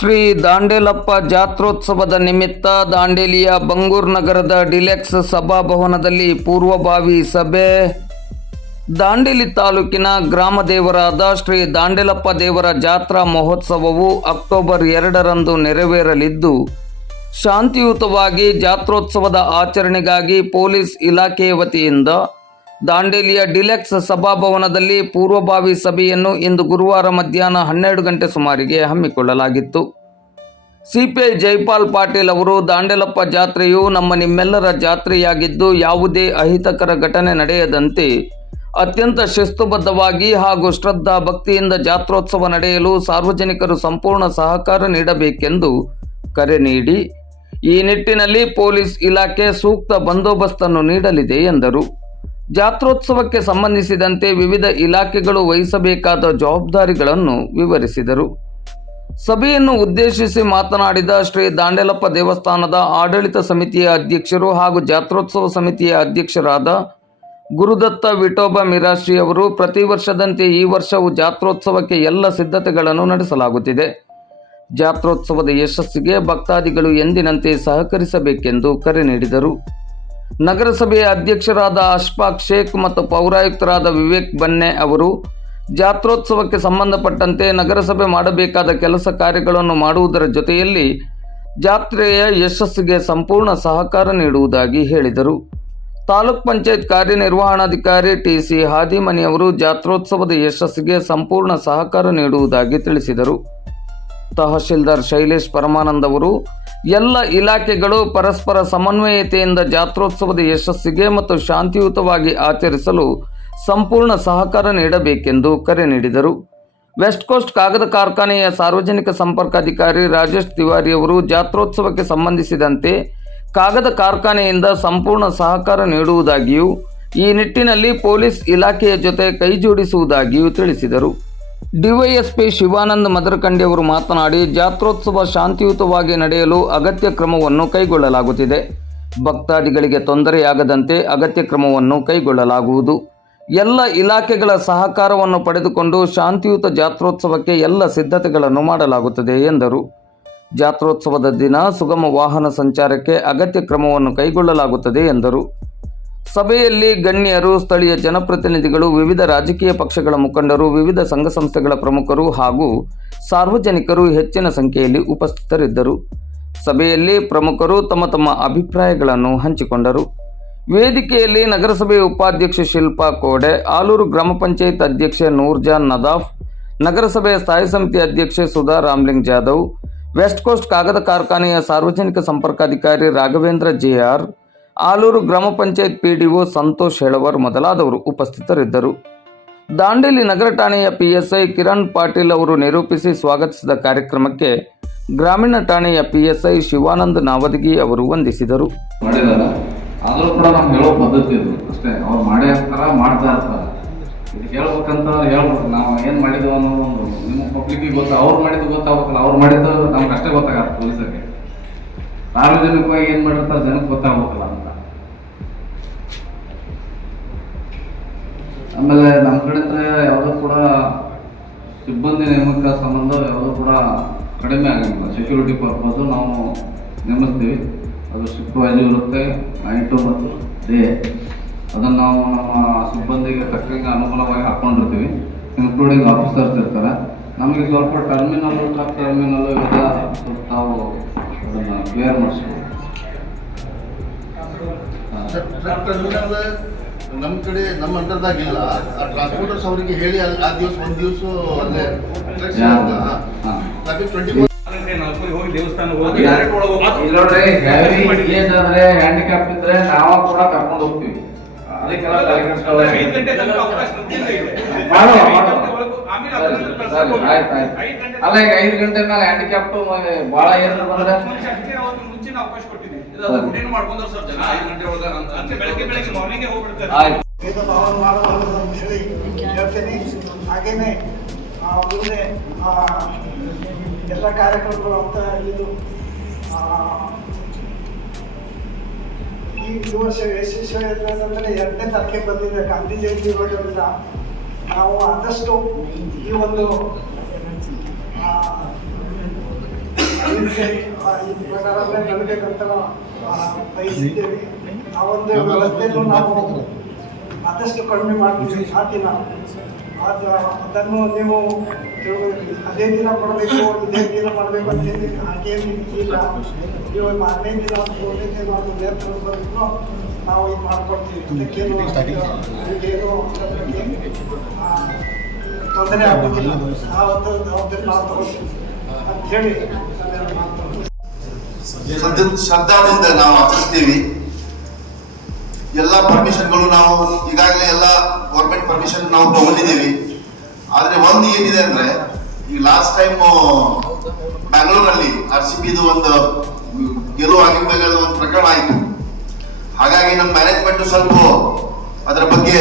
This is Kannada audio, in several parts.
ಶ್ರೀ ದಾಂಡೇಲಪ್ಪ ಜಾತ್ರೋತ್ಸವದ ನಿಮಿತ್ತ ದಾಂಡೇಲಿಯ ಬಂಗೂರು ನಗರದ ಡಿಲೆಕ್ಸ್ ಸಭಾಭವನದಲ್ಲಿ ಪೂರ್ವಭಾವಿ ಸಭೆ. ದಾಂಡೇಲಿ ತಾಲೂಕಿನ ಗ್ರಾಮ ದೇವರಾದ ಶ್ರೀ ದಾಂಡೇಲಪ್ಪ ದೇವರ ಜಾತ್ರಾ ಮಹೋತ್ಸವವು ಅಕ್ಟೋಬರ್ 2ರಂದು ನೆರವೇರಲಿದ್ದು, ಶಾಂತಿಯುತವಾಗಿ ಜಾತ್ರೋತ್ಸವದ ಆಚರಣೆಗಾಗಿ ಪೊಲೀಸ್ ಇಲಾಖೆಯ ವತಿಯಿಂದ ದಾಂಡೇಲಿಯ ಡಿಲೆಕ್ಸ್ ಸಭಾಭವನದಲ್ಲಿ ಪೂರ್ವಭಾವಿ ಸಭೆಯನ್ನು ಇಂದು ಗುರುವಾರ ಮಧ್ಯಾಹ್ನ 12 ಗಂಟೆ ಸುಮಾರಿಗೆ ಹಮ್ಮಿಕೊಳ್ಳಲಾಗಿತ್ತು. ಸಿಪಿಐ ಜೈಪಾಲ್ ಪಾಟೀಲ್ ಅವರು, ದಾಂಡೇಲಪ್ಪ ಜಾತ್ರೆಯು ನಿಮ್ಮೆಲ್ಲರ ಜಾತ್ರೆಯಾಗಿದ್ದು, ಯಾವುದೇ ಅಹಿತಕರ ಘಟನೆ ನಡೆಯದಂತೆ ಅತ್ಯಂತ ಶಿಸ್ತುಬದ್ಧವಾಗಿ ಹಾಗೂ ಶ್ರದ್ಧಾ ಭಕ್ತಿಯಿಂದ ಜಾತ್ರೋತ್ಸವ ನಡೆಯಲು ಸಾರ್ವಜನಿಕರು ಸಂಪೂರ್ಣ ಸಹಕಾರ ನೀಡಬೇಕೆಂದು ಕರೆ ನೀಡಿ, ಈ ನಿಟ್ಟಿನಲ್ಲಿ ಪೊಲೀಸ್ ಇಲಾಖೆ ಸೂಕ್ತ ಬಂದೋಬಸ್ತನ್ನು ನೀಡಲಿದೆ ಎಂದರು. ಜಾತ್ರೋತ್ಸವಕ್ಕೆ ಸಂಬಂಧಿಸಿದಂತೆ ವಿವಿಧ ಇಲಾಖೆಗಳು ವಹಿಸಬೇಕಾದ ಜವಾಬ್ದಾರಿಗಳನ್ನು ವಿವರಿಸಿದರು. ಸಭೆಯನ್ನು ಉದ್ದೇಶಿಸಿ ಮಾತನಾಡಿದ ಶ್ರೀ ದಾಂಡೇಲಪ್ಪ ದೇವಸ್ಥಾನದ ಆಡಳಿತ ಸಮಿತಿಯ ಅಧ್ಯಕ್ಷರು ಹಾಗೂ ಜಾತ್ರೋತ್ಸವ ಸಮಿತಿಯ ಅಧ್ಯಕ್ಷರಾದ ಗುರುದತ್ತ ವಿಠೋಬ ಮಿರಾಶ್ರೀ ಅವರು, ಪ್ರತಿ ವರ್ಷದಂತೆ ಈ ವರ್ಷವೂ ಜಾತ್ರೋತ್ಸವಕ್ಕೆ ಎಲ್ಲ ಸಿದ್ಧತೆಗಳನ್ನು ನಡೆಸಲಾಗುತ್ತಿದೆ. ಜಾತ್ರೋತ್ಸವದ ಯಶಸ್ಸಿಗೆ ಭಕ್ತಾದಿಗಳು ಎಂದಿನಂತೆ ಸಹಕರಿಸಬೇಕೆಂದು ಕರೆ ನೀಡಿದರು. ನಗರಸಭೆಯ ಅಧ್ಯಕ್ಷರಾದ ಅಶ್ಫಾಕ್ ಶೇಖ್ ಮತ್ತು ಪೌರಾಯುಕ್ತರಾದ ವಿವೇಕ್ ಬನ್ನೆ ಅವರು, ಜಾತ್ರೋತ್ಸವಕ್ಕೆ ಸಂಬಂಧಪಟ್ಟಂತೆ ನಗರಸಭೆ ಮಾಡಬೇಕಾದ ಕೆಲಸ ಕಾರ್ಯಗಳನ್ನು ಮಾಡುವುದರ ಜೊತೆಯಲ್ಲಿ ಜಾತ್ರೆಯ ಯಶಸ್ಸಿಗೆ ಸಂಪೂರ್ಣ ಸಹಕಾರ ನೀಡುವುದಾಗಿ ಹೇಳಿದರು. ತಾಲೂಕ್ ಪಂಚಾಯತ್ ಕಾರ್ಯನಿರ್ವಹಣಾಧಿಕಾರಿ ಟಿ.ಸಿ. ಹಾದಿಮನಿ ಅವರು ಜಾತ್ರೋತ್ಸವದ ಯಶಸ್ಸಿಗೆ ಸಂಪೂರ್ಣ ಸಹಕಾರ ನೀಡುವುದಾಗಿ ತಿಳಿಸಿದರು. ತಹಶೀಲ್ದಾರ್ ಶೈಲೇಶ್ ಪರಮಾನಂದ್ ಅವರು, ಎಲ್ಲ ಇಲಾಖೆಗಳು ಪರಸ್ಪರ ಸಮನ್ವಯತೆಯಿಂದ ಜಾತ್ರೋತ್ಸವದ ಯಶಸ್ಸಿಗೆ ಮತ್ತು ಶಾಂತಿಯುತವಾಗಿ ಆಚರಿಸಲು ಸಂಪೂರ್ಣ ಸಹಕಾರ ನೀಡಬೇಕೆಂದು ಕರೆ ನೀಡಿದರು. ವೆಸ್ಟ್ ಕೋಸ್ಟ್ ಕಾಗದ ಕಾರ್ಖಾನೆಯ ಸಾರ್ವಜನಿಕ ಸಂಪರ್ಕಾಧಿಕಾರಿ ರಾಜೇಶ್ ತಿವಾರಿ ಅವರು, ಜಾತ್ರೋತ್ಸವಕ್ಕೆ ಸಂಬಂಧಿಸಿದಂತೆ ಕಾಗದ ಕಾರ್ಖಾನೆಯಿಂದ ಸಂಪೂರ್ಣ ಸಹಕಾರ ನೀಡುವುದಾಗಿಯೂ, ಈ ನಿಟ್ಟಿನಲ್ಲಿ ಪೊಲೀಸ್ ಇಲಾಖೆಯ ಜೊತೆ ಕೈಜೋಡಿಸುವುದಾಗಿಯೂ ತಿಳಿಸಿದರು. ಡಿವೈಎಸ್ಪಿ ಶಿವಾನಂದ್ ಮದರಕಂಡಿ ಅವರು ಮಾತನಾಡಿ, ಜಾತ್ರೋತ್ಸವ ಶಾಂತಿಯುತವಾಗಿ ನಡೆಯಲು ಅಗತ್ಯ ಕ್ರಮವನ್ನು ಕೈಗೊಳ್ಳಲಾಗುತ್ತಿದೆ. ಭಕ್ತಾದಿಗಳಿಗೆ ತೊಂದರೆಯಾಗದಂತೆ ಅಗತ್ಯ ಕ್ರಮವನ್ನು ಕೈಗೊಳ್ಳಲಾಗುವುದು. ಎಲ್ಲ ಇಲಾಖೆಗಳ ಸಹಕಾರವನ್ನು ಪಡೆದುಕೊಂಡು ಶಾಂತಿಯುತ ಜಾತ್ರೋತ್ಸವಕ್ಕೆ ಎಲ್ಲ ಸಿದ್ಧತೆಗಳನ್ನು ಮಾಡಲಾಗುತ್ತದೆ ಎಂದರು. ಜಾತ್ರೋತ್ಸವದ ದಿನ ಸುಗಮ ವಾಹನ ಸಂಚಾರಕ್ಕೆ ಅಗತ್ಯ ಕ್ರಮವನ್ನು ಕೈಗೊಳ್ಳಲಾಗುತ್ತದೆ ಎಂದರು. ಸಭೆಯಲ್ಲಿ ಗಣ್ಯರು, ಸ್ಥಳೀಯ ಜನಪ್ರತಿನಿಧಿಗಳು, ವಿವಿಧ ರಾಜಕೀಯ ಪಕ್ಷಗಳ ಮುಖಂಡರು, ವಿವಿಧ ಸಂಘ ಸಂಸ್ಥೆಗಳ ಪ್ರಮುಖರು ಹಾಗೂ ಸಾರ್ವಜನಿಕರು ಹೆಚ್ಚಿನ ಸಂಖ್ಯೆಯಲ್ಲಿ ಉಪಸ್ಥಿತರಿದ್ದರು. ಸಭೆಯಲ್ಲಿ ಪ್ರಮುಖರು ತಮ್ಮ ತಮ್ಮ ಅಭಿಪ್ರಾಯಗಳನ್ನು ಹಂಚಿಕೊಂಡರು. ವೇದಿಕೆಯಲ್ಲಿ ನಗರಸಭೆ ಉಪಾಧ್ಯಕ್ಷೆ ಶಿಲ್ಪಾ ಕೋಡೆ, ಆಲೂರು ಗ್ರಾಮ ಪಂಚಾಯತ್ ಅಧ್ಯಕ್ಷೆ ನೂರ್ಜಾನ್ ನದಾಫ್, ನಗರಸಭೆಯ ಸ್ಥಾಯಿ ಸಮಿತಿ ಅಧ್ಯಕ್ಷೆ ಸುಧಾ ರಾಮ್ಲಿಂಗ್ ಜಾಧವ್, ವೆಸ್ಟ್ ಕೋಸ್ಟ್ ಕಾಗದ ಕಾರ್ಖಾನೆಯ ಸಾರ್ವಜನಿಕ ಸಂಪರ್ಕಾಧಿಕಾರಿ ರಾಘವೇಂದ್ರ ಜೆ.ಆರ್., ಆಲೂರು ಗ್ರಾಮ ಪಂಚಾಯತ್ ಪಿಡಿಒ ಸಂತೋಷ್ ಹೆಳವರ್ ಮೊದಲಾದವರು ಉಪಸ್ಥಿತರಿದ್ದರು. ದಾಂಡೇಲಿ ನಗರ ಠಾಣೆಯ ಪಿಎಸ್ಐ ಕಿರಣ್ ಪಾಟೀಲ್ ಅವರು ನಿರೂಪಿಸಿ ಸ್ವಾಗತಿಸಿದ ಕಾರ್ಯಕ್ರಮಕ್ಕೆ ಗ್ರಾಮೀಣ ಠಾಣೆಯ ಪಿಎಸ್ಐ ಶಿವಾನಂದ್ ನಾವದಗಿ ಅವರು ವಂದಿಸಿದರು. ಆದರೂ ಕೂಡ ನಮ್ಗೆ ಹೇಳೋ ಪದ್ಧತಿ ಇದು ಅಷ್ಟೇ. ಅವ್ರು ಮಾಡೇ ಇರ್ತಾರ, ಮಾಡ್ತಾ ಇರ್ತಾರೆ. ಇದು ಹೇಳ್ಬೇಕಂತ ಹೇಳ್ಬೇಕು. ನಾವು ಏನು ಮಾಡಿದ್ವು ಅನ್ನೋದು ಒಂದು ನಿಮ್ಮ ಪಬ್ಲಿಕ್ಕಿಗೆ ಅವ್ರು ಮಾಡಿದ್ದು ಗೊತ್ತಾಗಬೇಕಲ್ಲ. ಅವ್ರು ಮಾಡಿದ್ದು ನಮ್ಗೆ ಅಷ್ಟೇ ಗೊತ್ತಾಗತ್ತೆ. ಪೊಲೀಸರಿಗೆ ಸಾರ್ವಜನಿಕವಾಗಿ ಏನು ಮಾಡಿರ್ತಾರೆ ಜನಕ್ಕೆ ಗೊತ್ತಾಗಬೇಕಲ್ಲ ಅಂತ. ಆಮೇಲೆ ನಮ್ಮ ಕಡೆಯಿಂದ ಯಾವುದೂ ಕೂಡ ಸಿಬ್ಬಂದಿ ನೇಮಕ ಸಂಬಂಧ ಯಾವುದೂ ಕೂಡ ಕಡಿಮೆ ಆಗಿಲ್ಲ. ಸೆಕ್ಯೂರಿಟಿ ಪರ್ಪಸು ನಾವು ನೇಮಿಸ್ತೀವಿ. ಅದು ಶಿಫ್ಟ್ ವೈಸ್ ಇರುತ್ತೆ, ನೈಟು ಮತ್ತು ಡೇ. ಅದನ್ನು ನಾವು ನಮ್ಮ ಸಿಬ್ಬಂದಿಗೆ ತಕ್ಕಂಗೆ ಅನುಕೂಲವಾಗಿ ಹಾಕ್ಕೊಂಡಿರ್ತೀವಿ. ಇನ್ಕ್ಲೂಡಿಂಗ್ ಆಫೀಸರ್ಸ್ ಇರ್ತಾರೆ. ನಮಗೆ ಸ್ವಲ್ಪ ಟರ್ಮಿನಲ್ಲು, ಟ್ರಕ್ ಟರ್ಮಿನಲ್ಲು ಇವೆಲ್ಲ ಸ್ವಲ್ಪ ನಾವು ಅದನ್ನು ಕ್ಲಿಯರ್ ಮಾಡಿಸ್ತೀವಿ. ಟ್ರಕ್ ಟರ್ಮಿನಲ್ ನಮ್ಮ ಕಡೆ ನಮ್ಮ ಅಂಡರ್ದಾಗಿಲ್ಲ. ಆ ಟ್ರಾನ್ಸ್ಪೋರ್ಟರ್ಸ್ ಅವರಿಗೆ ಹೇಳಿ ಆ ದಿವಸ ಒಂದು ದಿವಸ ಅಲ್ಲೇ ಏನಾದ್ರೆ ಹ್ಯಾಂಡಿಕ್ಯಾಪ್ ಇದ್ರೆ ನಾವು ಕೂಡ ಕರ್ಕೊಂಡು ಹೋಗ್ತೀವಿ. ಅದಕ್ಕೆಲ್ಲ ಅಲ್ಲ, ಈಗ 5 ಗಂಟೆ ಮೇಲೆ ಹ್ಯಾಂಡಿಕ್ಯಾಪ್ ಬಹಳ ಏನು ಬಂದ್ರೆ ಹಾಗೇನೆ ಎಲ್ಲ ಕಾರ್ಯಕ್ರಮಗಳು ಅಂತ ಇದು ಈ ವರ್ಷ ಯಶಸ್ವಿ ಅಂದರೆ 2ನೇ ತಾರೀಕಿಗೆ ಬಂದಿದೆ ಗಾಂಧಿ ಜಯಂತಿ ಇರೋದ್ರಿಂದ ನಾವು ಆದಷ್ಟು ಈ ಒಂದು ಈ ಪ್ರಕಾರವೇ ನಡಬೇಕಂತ ಬಯಸಿದ್ದೇವೆ. ಆ ಒಂದು ವ್ಯವಸ್ಥೆಯನ್ನು ನಾವು ಆದಷ್ಟು ಕಡಿಮೆ ಮಾಡ್ತೀವಿ. ಆ ದಿನ ಅದನ್ನು ನೀವು ಅದೇ ದಿನ ಕೊಡಬೇಕು, ಇದೇ ದಿನ ಮಾಡಬೇಕು ಅಂತೇಳಿ ಹಾಗೇನು ಇಲ್ಲ. ನೀವು 15 ದಿನ 15 ದಿನ ಅದು ನೇತೃತ್ವವನ್ನು ನಾವು ಇದು ಮಾಡ್ಕೊಡ್ತೀವಿ. ಅದಕ್ಕೇನು ನಮಗೇನು ತೊಂದರೆ ಆಗೋದಿಲ್ಲ. ಆ ಒಂದು ಜವಾಬ್ದಾರಿ ನಾವು ತಗೊಳ್ತೀವಿ ಅಂಥೇಳಿ ನಾನು ಮಾತಾಡ್ತೀನಿ. ಶ್ರದ್ಧಾದಿಂದ ನಾವು ಆಚರಿಸ್ತೀವಿ. ಎಲ್ಲ ಪರ್ಮಿಷನ್ಗಳು ನಾವು ಈಗಾಗಲೇ ಎಲ್ಲ ಗೌರ್ಮೆಂಟ್ ಪರ್ಮಿಷನ್ ನಾವು ತಗೊಂಡಿದ್ದೀವಿ. ಆದ್ರೆ ಒಂದು ಏನಿದೆ ಅಂದ್ರೆ, ಈ ಲಾಸ್ಟ್ ಟೈಮ್ ಬ್ಯಾಂಗ್ಳೂರಲ್ಲಿ RCBದು ಒಂದು ಗೆಲುವು ಆಗಿದ್ದಾಗ ಒಂದು ಪ್ರಕರಣ ಆಯಿತು. ಹಾಗಾಗಿ ನಮ್ಮ ಮ್ಯಾನೇಜ್ಮೆಂಟ್ ಸ್ವಲ್ಪ ಅದರ ಬಗ್ಗೆ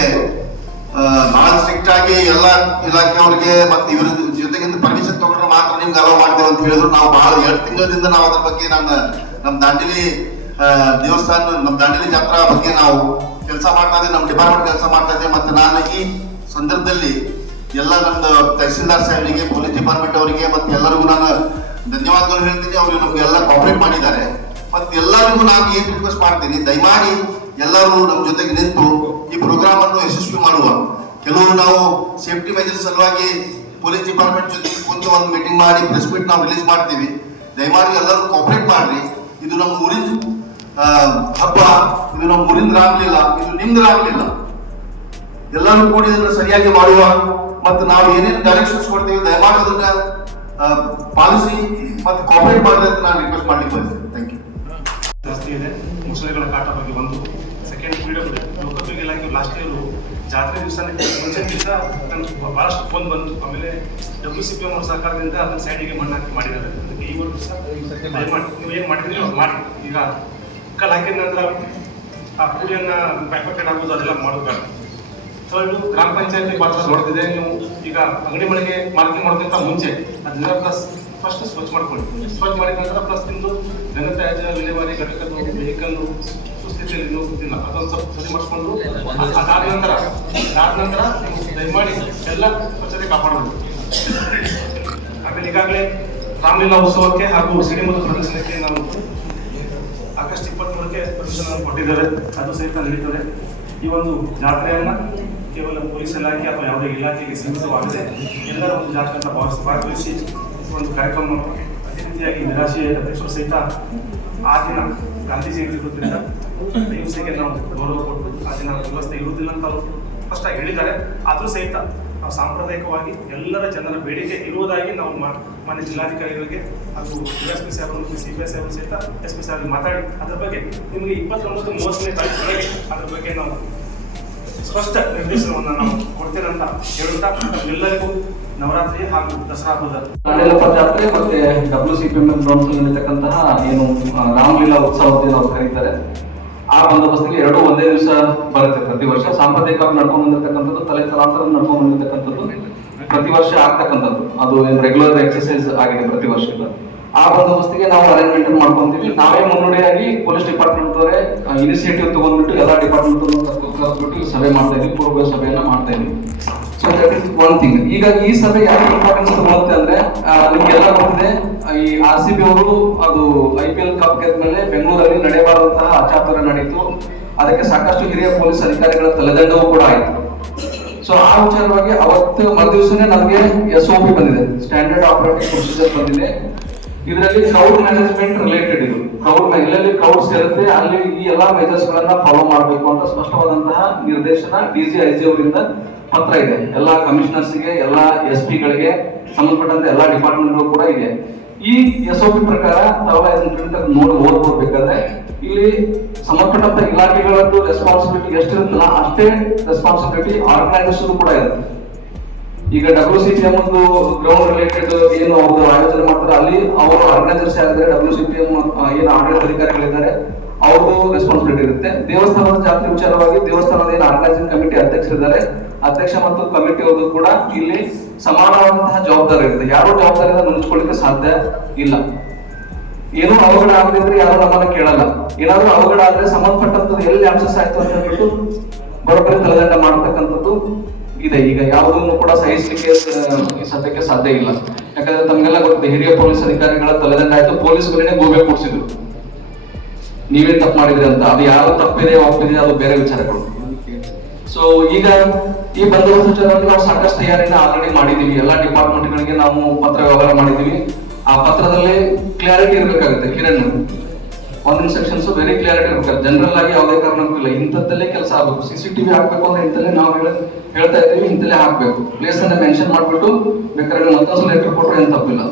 ಬಹಳ ಸ್ಟ್ರಿಕ್ಟ್ ಆಗಿ ಎಲ್ಲ ಇಲಾಖೆಯವರಿಗೆ ಮತ್ತೆ ಇವ್ರ ಜೊತೆಗಿಂತ ಪರ್ಮಿಷನ್ ತಗೊಂಡ್ರೆ ಮಾತ್ರ ನಿಮ್ಗೆ ಅಲೋ ಮಾಡ್ತೇವೆ ಅಂತ ಹೇಳಿದ್ರು. ನಾವು ಬಹಳ 2 ತಿಂಗಳಿಂದ ನಾವು ಅದ್ರ ಬಗ್ಗೆ ನಮ್ಮ ದಾಂಡೇಲಿ ದೇವಸ್ಥಾನ, ನಮ್ಮ ದಾಂಡೇಲಿ ಜಾತ್ರಾ ಬಗ್ಗೆ ನಾವು ಕೆಲಸ ಮಾಡ್ತಾ ಇದ್ದೇವೆ, ನಮ್ಮ ಡಿಪಾರ್ಟ್ಮೆಂಟ್ ಕೆಲಸ ಮಾಡ್ತಾ ಇದ್ದೇವೆ. ಮತ್ತೆ ನಾನು ಈ ಸಂದರ್ಭದಲ್ಲಿ ಎಲ್ಲ ನಮ್ದು ತಹಸೀಲ್ದಾರ್ ಸಾಹೇಬರಿಗೆ, ಪೊಲೀಸ್ ಡಿಪಾರ್ಟ್ಮೆಂಟ್ ಅವರಿಗೆ ಮತ್ತೆ ಎಲ್ಲರಿಗೂ ನಾನು ಧನ್ಯವಾದಗಳು ಹೇಳ್ತೀನಿ. ಅವರು ನಮ್ಗೆಲ್ಲ ಕೋಆಪರೇಟ್ ಮಾಡಿದ್ದಾರೆ. ಮತ್ತೆ ಎಲ್ಲರಿಗೂ ನಾನು ಏನ್ ರಿಕ್ವೆಸ್ಟ್ ಮಾಡ್ತೀನಿ, ದಯಮಾಡಿ ಎಲ್ಲರೂ ನಮ್ಮ ಜೊತೆಗೆ ನಿಂತು ಈ ಪ್ರೋಗ್ರಾಮ್ ಅನ್ನು ಯಶಸ್ವಿ ಮಾಡುವ. ಕೆಲವರು ನಾವು ಸೇಫ್ಟಿ ಮೆಜರ್ಸ್ ಸಲುವಾಗಿ ಪೊಲೀಸ್ ಡಿಪಾರ್ಟ್ಮೆಂಟ್ ಜೊತೆಗೆ ಕುಂತು ಒಂದು ಮೀಟಿಂಗ್ ಮಾಡಿ ಪ್ರೆಸ್ ಮೀಟ್ ನಾವು ರಿಲೀಸ್ ಮಾಡ್ತೀವಿ. ದಯಮಾಡಿ ಎಲ್ಲರೂ ಕೋಆಪರೇಟ್ ಮಾಡ್ರಿ. ಇದು ನಮ್ಮ ಊರಿನ ಹಬ್ಬ, ಇದು ನಮ್ಮ ಊರಿಂದ ಆಗ್ಲಿಲ್ಲ, ಇದು ನಿಮ್ದಾಗ್ಲಿಲ್ಲ. ಎಲ್ಲರೂ ಕೂಡಿ ಇದನ್ನು ಸರಿಯಾಗಿ ಮಾಡುವ. ಮತ್ತು ನಾವು ಏನೇನು ಡೈರೆಕ್ಷನ್ಸ್ ಕೊಡ್ತೀವಿ ದಯಮಾಡಿ ಅದನ್ನ ಪಾಲಿಸಿ ಮತ್ತು ಕೋಆಪರೇಟ್ ಮಾಡಿ ಅಂತ ನಾನು ರಿಕ್ವೆಸ್ಟ್ ಮಾಡ್ಲಿಕ್ಕೆ ಬಯಸ್ತೇನೆ. Thank you. ಜಾಸ್ತಿ ಇದೆ. ಮುಸಳೆಗಳ ಕಾಟ ಬಗ್ಗೆ ಒಂದು. ಸೆಕೆಂಡ್ ಫ್ರೀಡಮ್ ಇದೆ. ಲೋಕೋಪಯೋಗಿ ಇಲಾಖೆ ಲಾಸ್ಟ್ ಇಯರ್ ಜಾತ್ರೆ ಮುಂಚೆಗಿಂತ ಬಹಳಷ್ಟು ಫೋನ್ ಬಂತು. ಆಮೇಲೆ WCPM ಅವ್ರ ಸರ್ಕಾರದಿಂದ ಅದನ್ನ ಸೈಡಿಗೆ ಮಣ್ಣು ಹಾಕಿ ಮಾಡಿದ್ದಾರೆ. ಅದಕ್ಕೆ ಈ ವರ್ಷ ದಯಮಾಡಿ ನೀವು ಏನು ಮಾಡಿದ್ರಿ ಅವ್ರು ಮಾಡಿ. ಈಗ ಕಲ್ಲು ಹಾಕಿದ ನಂತರ ಆ ಪುಡಿಯನ್ನ ಪ್ಯಾಕೆಟ್ ಆಗೋದು ಅದೆಲ್ಲ ಮಾಡೋದು. ಥರ್ಡ್, ಗ್ರಾಮ ಪಂಚಾಯತಿ ಪಾತ್ರ ನೋಡ್ತಿದೆ. ನೀವು ಈಗ ಅಂಗಡಿ ಮಳಿಗೆ ಮಾರ್ಕಿಂಗ್ ಮಾಡೋದಕ್ಕಿಂತ ಮುಂಚೆ ಅದನ್ನ ಫಸ್ಟ್ ಸ್ವಚ್ಛ ಮಾಡ್ಕೊಳ್ಳಿ. ಸ್ವಚ್ಛ ಮಾಡಿದ ನಂತರ ಪ್ಲಸ್ ನಿಮ್ಮದು ಘನತ್ಯಾಜ್ಯ ವಿಲೇವಾರಿ ಘಟಕದ್ದು ವೆಹಿಕಲ್ಲು ಸುಸ್ಥಿತಿಯಲ್ಲಿ ಇನ್ನೂ ಗೊತ್ತಿಲ್ಲ, ಅದೊಂದು ಸ್ವಲ್ಪ ಸರಿ ಮಾಡಿಸ್ಕೊಂಡು ಅದಾದ ನಂತರ ನೀವು ದಯಮಾಡಿ ಎಲ್ಲ ಸ್ವಚ್ಛತೆ ಕಾಪಾಡಬೇಕು. ಆಮೇಲೆ ಈಗಾಗಲೇ ರಾಮಲೀಲಾ ಉತ್ಸವಕ್ಕೆ ಹಾಗೂ ಸಿಡಿಮದ್ದು ಪ್ರದರ್ಶನಕ್ಕೆ ನಾವು ಆಗಸ್ಟ್ 23ಕ್ಕೆ ಪರ್ಮಿಷನ್ ಕೊಟ್ಟಿದ್ದಾರೆ. ಅದು ಸಹಿತ ನಡೀತದೆ. ಈ ಒಂದು ಜಾತ್ರೆಯನ್ನ ಕೇವಲ ಪೊಲೀಸ್ ಇಲಾಖೆ ಅಥವಾ ಯಾವುದೇ ಇಲಾಖೆಗೆ ಸೀಮಿತವಾಗದೆ ಎಲ್ಲರ ಒಂದು ಜಾತ್ರೆ ಅಂತ ಭಾಗವಹಿಸಿ ಒಂದು ಕಾರ್ಯಕ್ರಮ. ಅದೇ ರೀತಿಯಾಗಿ ನಿರಾಶೆಯ ಅಧ್ಯಕ್ಷರು ಸಹಿತ ಆ ದಿನ ಗಾಂಧಿ ಜಯಂತಿ ಇರೋದ್ರಿಂದ ಹಿಂಸೆಗೆ ನಾವು ಗೌರವ ಕೊಟ್ಟು ಆ ದಿನ ವ್ಯವಸ್ಥೆ ಇರುವುದಿಲ್ಲ ಅಂತ ಅವರು ಸ್ಪಷ್ಟವಾಗಿ ಹೇಳಿದ್ದಾರೆ. ಆದರೂ ಸಹಿತ ನಾವು ಸಾಂಪ್ರದಾಯಿಕವಾಗಿ ಎಲ್ಲರ ಜನರ ಬೇಡಿಕೆ ಇರುವುದಾಗಿ ನಾವು ಮಾನ್ಯ ಜಿಲ್ಲಾಧಿಕಾರಿಗಳಿಗೆ ಹಾಗೂ DSP ಸಾಹೇಬರು ಮತ್ತು CPI ಸಾಹೇಬರು ಸಹಿತ SP ಸಾಹೇಬರು ಮಾತಾಡಿ ಅದರ ಬಗ್ಗೆ ನಿಮಗೆ 29-30ನೇ ತಾರೀಕು ಅದ್ರ ಬಗ್ಗೆ ನಾವು ಸ್ಪಷ್ಟ ನಿರ್ದೇಶನವನ್ನು ನಾವು ಕೊಡ್ತೇವೆ ಅಂತ ಹೇಳುತ್ತಾ ಎಲ್ಲರಿಗೂ ನವರಾತ್ರಿ ಹಾಗೂ ದಸರಾ ಹಬ್ಬದ ದಾಂಡೇಲಪ್ಪ ಜಾತ್ರೆ ಮತ್ತೆ WCPM ಗ್ರೌಂಡ್ಸ್ ನಡೀತಕ್ಕಂತಹ ಏನು ರಾಮಲೀಲಾ ಉತ್ಸವ ಅಂತ ನಾವು ಕರೀತಾರೆ, ಆ ಬಂದೋಬಸ್ತಿಗೆ ಎರಡೂ ಒಂದೇ ದಿವಸ ಬರುತ್ತೆ. ಪ್ರತಿ ವರ್ಷ ಸಾಂಪ್ರದಾಯಿಕವಾಗಿ ನಡ್ಕೊಂಡ್ ಬಂದಿರತಕ್ಕಂಥದ್ದು, ತಲೆ ತಲಾಂತರ ನಡ್ಕೊಂಡ್ ಬಂದಿರತಕ್ಕಂಥದ್ದು, ಪ್ರತಿ ವರ್ಷ ಆಗ್ತಕ್ಕಂಥದ್ದು. ಅದು ಏನು ರೆಗ್ಯುಲರ್ ಎಕ್ಸರ್ಸೈಸ್ ಆಗಿದೆ ಪ್ರತಿ ವರ್ಷದ. ಆ ಬಂದೋಬಸ್ತಿಗೆ ನಾವು ಅರೇಂಜ್ಮೆಂಟ್ ಮಾಡ್ಕೊಂತೀವಿ. ನಾವೇ ಮುನ್ನುಡಿಯಾಗಿ ಪೊಲೀಸ್ ಡಿಪಾರ್ಟ್ಮೆಂಟ್ ಅವರೇ ಇನಿಷಿಯೇಟಿವ್ ತಗೊಂಡ್ಬಿಟ್ಟು ಎಲ್ಲ ಡಿಪಾರ್ಟ್ಮೆಂಟ್ ಕರೆದ್ಬಿಟ್ಟು ಸಭೆ ಮಾಡ್ತಾ ಇದ್ವಿ, ಪೂರ್ವ ಸಭೆಯನ್ನ ಮಾಡ್ತಾ ಇದ್ವಿ. So that is one thing. ಈಗ ಈ ಸಭೆ ಯಾಕೆ ಇಂಪಾರ್ಟೆನ್ಸ್ ತಗೊಳುತ್ತೆ ಅಂದ್ರೆ, ನಿಮ್ಗೆಲ್ಲ ಗೊತ್ತಿದೆ, ಈ RCB ಅವರು ಅದು IPL ಕಪ್ ಗೆದ್ಮೇಲೆ ಬೆಂಗಳೂರಲ್ಲಿ ನಡೆಯಬಾರದಂತಹ ಅಚಾತುರ್ಯ ನಡೀತು. ಅದಕ್ಕೆ ಸಾಕಷ್ಟು ಹಿರಿಯ ಪೊಲೀಸ್ ಅಧಿಕಾರಿಗಳ ತಲೆದಂಡವೂ ಕೂಡ ಆಯಿತು. ಸೊ ಆ ವಿಚಾರವಾಗಿ ಅವತ್ತು ಮರುದಿವಸನೇ ನಮಗೆ SOP ಬಂದಿದೆ, ಸ್ಟ್ಯಾಂಡರ್ಡ್ ಆಪರೇಟಿಂಗ್ ಪ್ರೊಸೀಜರ್ ಬಂದಿದೆ. ಇದರಲ್ಲಿ ಕ್ರೌಡ್ ಮ್ಯಾನೇಜ್ಮೆಂಟ್ ರಿಲೇಟೆಡ್. ಇದು ಕ್ರೌಡ್ ಎಲ್ಲೆಲ್ಲಿ ಕ್ರೌಡ್ ಸೇರುತ್ತೆ ಅಲ್ಲಿ ಈ ಎಲ್ಲಾ ಮೆಜರ್ಸ್ ಗಳನ್ನ ಫಾಲೋ ಮಾಡಬೇಕು ಅಂತ ಸ್ಪಷ್ಟವಾದಂತಹ ನಿರ್ದೇಶನ DG IG ಅವರಿಂದ ಪತ್ರ ಇದೆ. ಎಲ್ಲಾ ಕಮಿಷನರ್ಸ್ಗೆ, ಎಲ್ಲಾ SP ಗಳಿಗೆ, ಸಂಬಂಧಪಟ್ಟಂತ ಎಲ್ಲಾ ಡಿಪಾರ್ಟ್ಮೆಂಟ್ಗಳು ಕೂಡ ಇದೆ. ಈ SOP ಪ್ರಕಾರ ತಾವೆಲ್ಲ ಇದನ್ನ ನೋಡಿ ಓದ್ಕೊಡ್ಬೇಕಾದ್ರೆ ಇಲ್ಲಿ ಸಂಬಂಧಪಟ್ಟಂತ ಇಲಾಖೆಗಳದ್ದು ರೆಸ್ಪಾನ್ಸಿಬಿಲಿಟಿ ಎಷ್ಟಿರುತ್ತಲ್ಲ ಅಷ್ಟೇ ರೆಸ್ಪಾನ್ಸಿಬಿಲಿಟಿ ಆರ್ಗನೈಸೇಷನ್ ಕೂಡ ಇರುತ್ತೆ. ಈಗ WCPM ಒಂದು ಗ್ರೌಂಡ್ ರಿಲೇಟೆಡ್ ಏನು ಅವರು ಆಯೋಜನೆ ಮಾಡ್ತಾರೆ, ಅಲ್ಲಿ ಅವರು ಆರ್ಗನೈಸರ್ಸ್ ಆಗಿದ್ರೆ WCPM ಏನು ಆಡಳಿತ ಅಧಿಕಾರಿಗಳಿದ್ದಾರೆ ಅವ್ರದ್ದು ರೆಸ್ಪಾನ್ಸಿಬಿಲಿಟಿ ಇರುತ್ತೆ. ದೇವಸ್ಥಾನದ ಜಾತ್ರೆ ವಿಚಾರವಾಗಿ ದೇವಸ್ಥಾನದ ಏನು ಆರ್ಗನೈಸಿಂಗ್ ಕಮಿಟಿ ಅಧ್ಯಕ್ಷರಿದ್ದಾರೆ, ಅಧ್ಯಕ್ಷ ಮತ್ತು ಕಮಿಟಿ ಅವ್ರದ್ದು ಕೂಡ ಇಲ್ಲಿ ಸಮಾನವಾದಂತಹ ಜವಾಬ್ದಾರಿ ಇರುತ್ತೆ. ಯಾರೋ ಜವಾಬ್ದಾರಿಯಿಂದ ನುಂಚ್ಕೊಳ್ಳಿಕ್ಕೆ ಸಾಧ್ಯ ಇಲ್ಲ. ಏನೋ ಅವಘಡ ಆಗದಿದ್ರೆ ಯಾರು ನಮ್ಮನ್ನ ಕೇಳಲ್ಲ. ಏನಾದ್ರೂ ಅವಘಡ ಆದ್ರೆ ಸಂಬಂಧಪಟ್ಟಂತದ್ದು ಎಲ್ಲಿ ಆಕ್ಸೆಸ್ ಆಯ್ತು ಅಂತ ಹೇಳ್ಬಿಟ್ಟು ಬರೋಬ್ಬರಿ ತಲೆದಂಡ ಮಾಡತಕ್ಕಂಥದ್ದು ಇದೆ. ಈಗ ಯಾವುದನ್ನು ಕೂಡ ಸಹಿಸಲಿಕ್ಕೆ ಈ ಸದ್ಯಕ್ಕೆ ಸಾಧ್ಯ ಇಲ್ಲ. ಯಾಕಂದ್ರೆ ತಮಗೆಲ್ಲ ಗೊತ್ತಿದೆ, ಹಿರಿಯ ಪೊಲೀಸ್ ಅಧಿಕಾರಿಗಳ ತಲೆದಂಡ ಆಯ್ತು, ಪೊಲೀಸ್ಗಳನ್ನೇ ಗೋಬೆ ಕೊಡ್ಸಿದ್ರು, ನೀವೇ ತಪ್ಪು ಮಾಡಿದ್ರಿ ಅಂತ. ಅದು ಯಾರು ತಪ್ಪಿದೆ ಒಪ್ಪಿದೆ ಅದು ಬೇರೆ ವಿಚಾರಗಳು. ಸೊ ಈಗ ಈ ಬಂದೋಬಸ್ತ್ ವಿಚಾರವಾಗಿ ನಾವು ಸಾಕಷ್ಟು ತಯಾರಿನ ಆಲ್ರೆಡಿ ಮಾಡಿದೀವಿ. ಎಲ್ಲಾ ಡಿಪಾರ್ಟ್ಮೆಂಟ್ಗಳಿಗೆ ನಾವು ಪತ್ರ ವ್ಯವಹಾರ ಮಾಡಿದೀವಿ. ಆ ಪತ್ರದಲ್ಲಿ ಕ್ಲಾರಿಟಿ ಇರ್ಬೇಕಾಗುತ್ತೆ. ಕಿರಣ್, ಒಂದಿನ ಸೆಕ್ಷನ್ಸ್ ವೆರಿ ಕ್ಲಾರಿಟಿ ಇರ್ಬೇಕಾಗುತ್ತೆ. ಜನರಲ್ ಆಗಿ ಯಾವುದೇ ಕಾರಣಕ್ಕೂ ಇಲ್ಲ, ಇಂಥದ್ದಲ್ಲೇ ಕೆಲಸ ಆಗಬೇಕು. CCTV ಹಾಕ್ಬೇಕು ಅಂದ್ರೆ ಇಂತಲ್ಲೇ ನಾವು ಹೇಳ್ತಾ ಇದ್ದೀವಿ, ಇಂತಲ್ಲೇ ಹಾಕ್ಬೇಕು. ಪ್ಲೇಸ್ ಅನ್ನ ಮೆನ್ಷನ್ ಮಾಡ್ಬಿಟ್ಟು ಬೇಕಾದ್ರೆ ಮತ್ತೊಂದ್ಸಲ ಲೆಟರ್ ಕೊಟ್ಟರೆ ಏನ್ ತಪ್ಪಿಲ್ಲ.